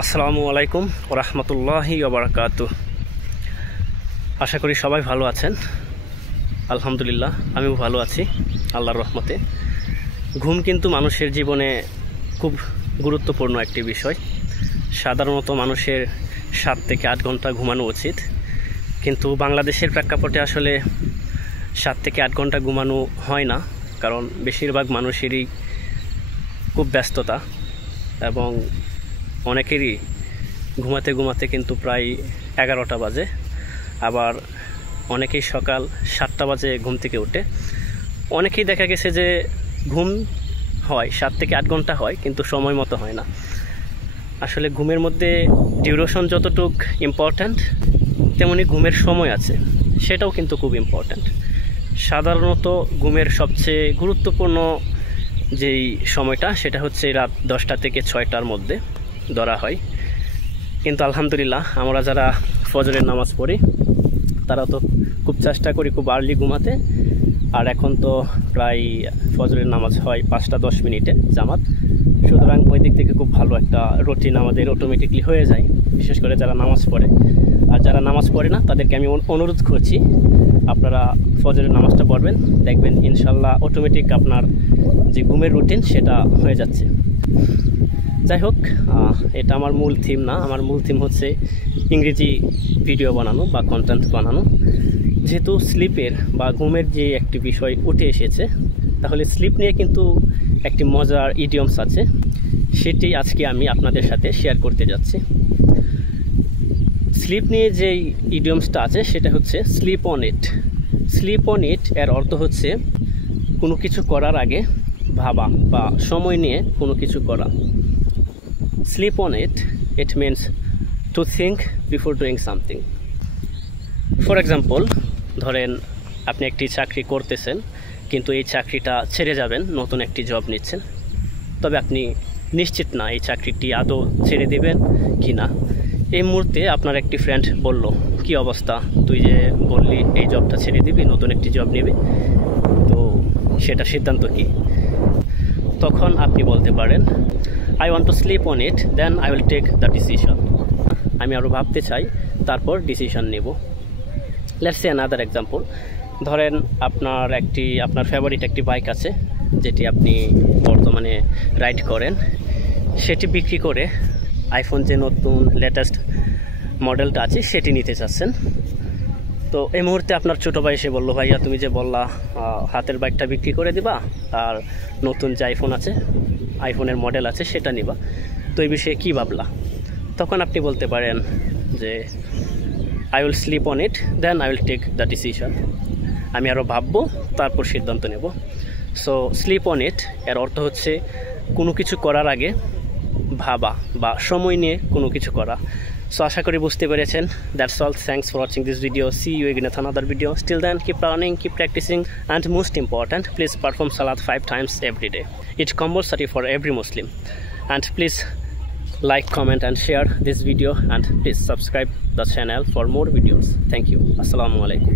আসসালামু আলাইকুম ওয়া রাহমাতুল্লাহি ওয়া বারাকাতুহু। আশা করি সবাই ভালো আছেন। আলহামদুলিল্লাহ আমিও ভালো আছি আল্লাহর রহমতে। ঘুম কিন্তু মানুষের জীবনে খুব গুরুত্বপূর্ণ একটি বিষয়। সাধারণত মানুষের 7 থেকে 8 ঘন্টা ঘুমানো উচিত, কিন্তু বাংলাদেশের প্রেক্ষাপটে আসলে 7 থেকে 8 ঘন্টা ঘুমানো হয় না, কারণ বেশিরভাগ মানুষেরই খুব ব্যস্ততা এবং অনেকেরই ঘুমাতে ঘুমাতে কিন্তু প্রায় 11টা বাজে। আবার অনেকেই সকাল 7টা বাজে ঘুম থেকে ওঠে। অনেকেই দেখা গেছে যে ঘুম হয় 7 থেকে 8 ঘন্টা হয়, কিন্তু সময় মতো হয় না। আসলে ঘুমের মধ্যে ডিউরেশন যতটুক ইম্পর্ট্যান্ট, তেমনি ঘুমের সময় আছে, সেটাও কিন্তু খুব ইম্পর্ট্যান্ট। সাধারণত ঘুমের সবচেয়ে গুরুত্বপূর্ণ যেই সময়টা সেটা হচ্ছে রাত 10টা থেকে 6টার মধ্যে ধরা হয়। কিন্তু আলহামদুলিল্লাহ আমরা যারা ফজরের নামাজ পড়ি তারা তো খুব চেষ্টা করি খুব আর্লি ঘুমাতে। আর এখন তো প্রায় ফজরের নামাজ হয় 5টা 10 মিনিটে জামাত, সুতরাং ওই দিক থেকে খুব ভালো একটা রুটিন আমাদের অটোমেটিকলি হয়ে যায়, বিশেষ করে যারা নামাজ পড়ে। আর যারা নামাজ পড়ে না তাদেরকে আমি অনুরোধ করছি আপনারা ফজরের নামাজটা পড়বেন, দেখবেন ইনশাল্লাহ অটোমেটিক আপনার যে ঘুমের রুটিন সেটা হয়ে যাচ্ছে। যাই হোক, এটা আমার মূল থিম না। আমার মূল থিম হচ্ছে ইংরেজি ভিডিও বানানো বা কন্টেন্ট বানানো। যেহেতু স্লিপের বা ঘুমের যে একটি বিষয় উঠে এসেছে, তাহলে স্লিপ নিয়ে কিন্তু একটি মজার ইডিয়মস আছে, সেটি আজকে আমি আপনাদের সাথে শেয়ার করতে যাচ্ছি। স্লিপ নিয়ে যে ইডিয়মসটা আছে সেটা হচ্ছে slip on it. Slip on it এর অর্থ হচ্ছে কোনো কিছু করার আগে ভাবা বা সময় নিয়ে কোনো কিছু করা। Sleep on it, it means to think before doing something. For example, ধরেন আপনি একটি চাকরি করতেছেন, কিন্তু এই চাকরিটা ছেড়ে যাবেন, নতুন একটি জব নিচ্ছেন, তবে আপনি নিশ্চিত না এই চাকরিটি আদৌ ছেড়ে দেবেন কি না। এই মুহূর্তে আপনার একটি ফ্রেন্ড বলল, কি অবস্থা, তুই যে বললি এই জবটা ছেড়ে দিবি, নতুন একটি জব নিবি, তো সেটা সিদ্ধান্ত কি? তখন আপনি বলতে পারেন, I want to sleep on it, then I will take the decision. আমি আরও ভাবতে চাই, তারপর ডিসিশন নেব। Let's say another example. ধরেন আপনার ফেভারিট একটি বাইক আছে, যেটি আপনি বর্তমানে রাইড করেন, সেটি বিক্রি করে আইফোন যে নতুন লেটেস্ট মডেলটা আছে সেটি নিতে চাচ্ছেন। তো এই মুহূর্তে আপনার ছোটো ভাই এসে বললো, ভাইয়া তুমি যে বললা হাতের বাইকটা বিক্রি করে দিবা আর নতুন যে আইফোনের মডেল আছে সেটা নিবা, তো এই বিষয়ে কী ভাবলা? তখন আপনি বলতে পারেন যে I will slip on it, then I will take the decision. আমি আরও ভাববো, তারপর সিদ্ধান্ত নেব। সো স্লিপ অন ইট এর অর্থ হচ্ছে কোনো কিছু করার আগে ভাবা বা সময় নিয়ে কোনো কিছু করা। সো আশা করি বুঝতে পেরেছেন। That's all, thanks for watching this video, see you again with another video. Still then, keep learning, keep practicing, and most important, please perform salat 5 times every day. It's compulsory for every Muslim. And please like, comment and share this video, and please subscribe the channel for more videos. Thank you. Assalamu alaikum.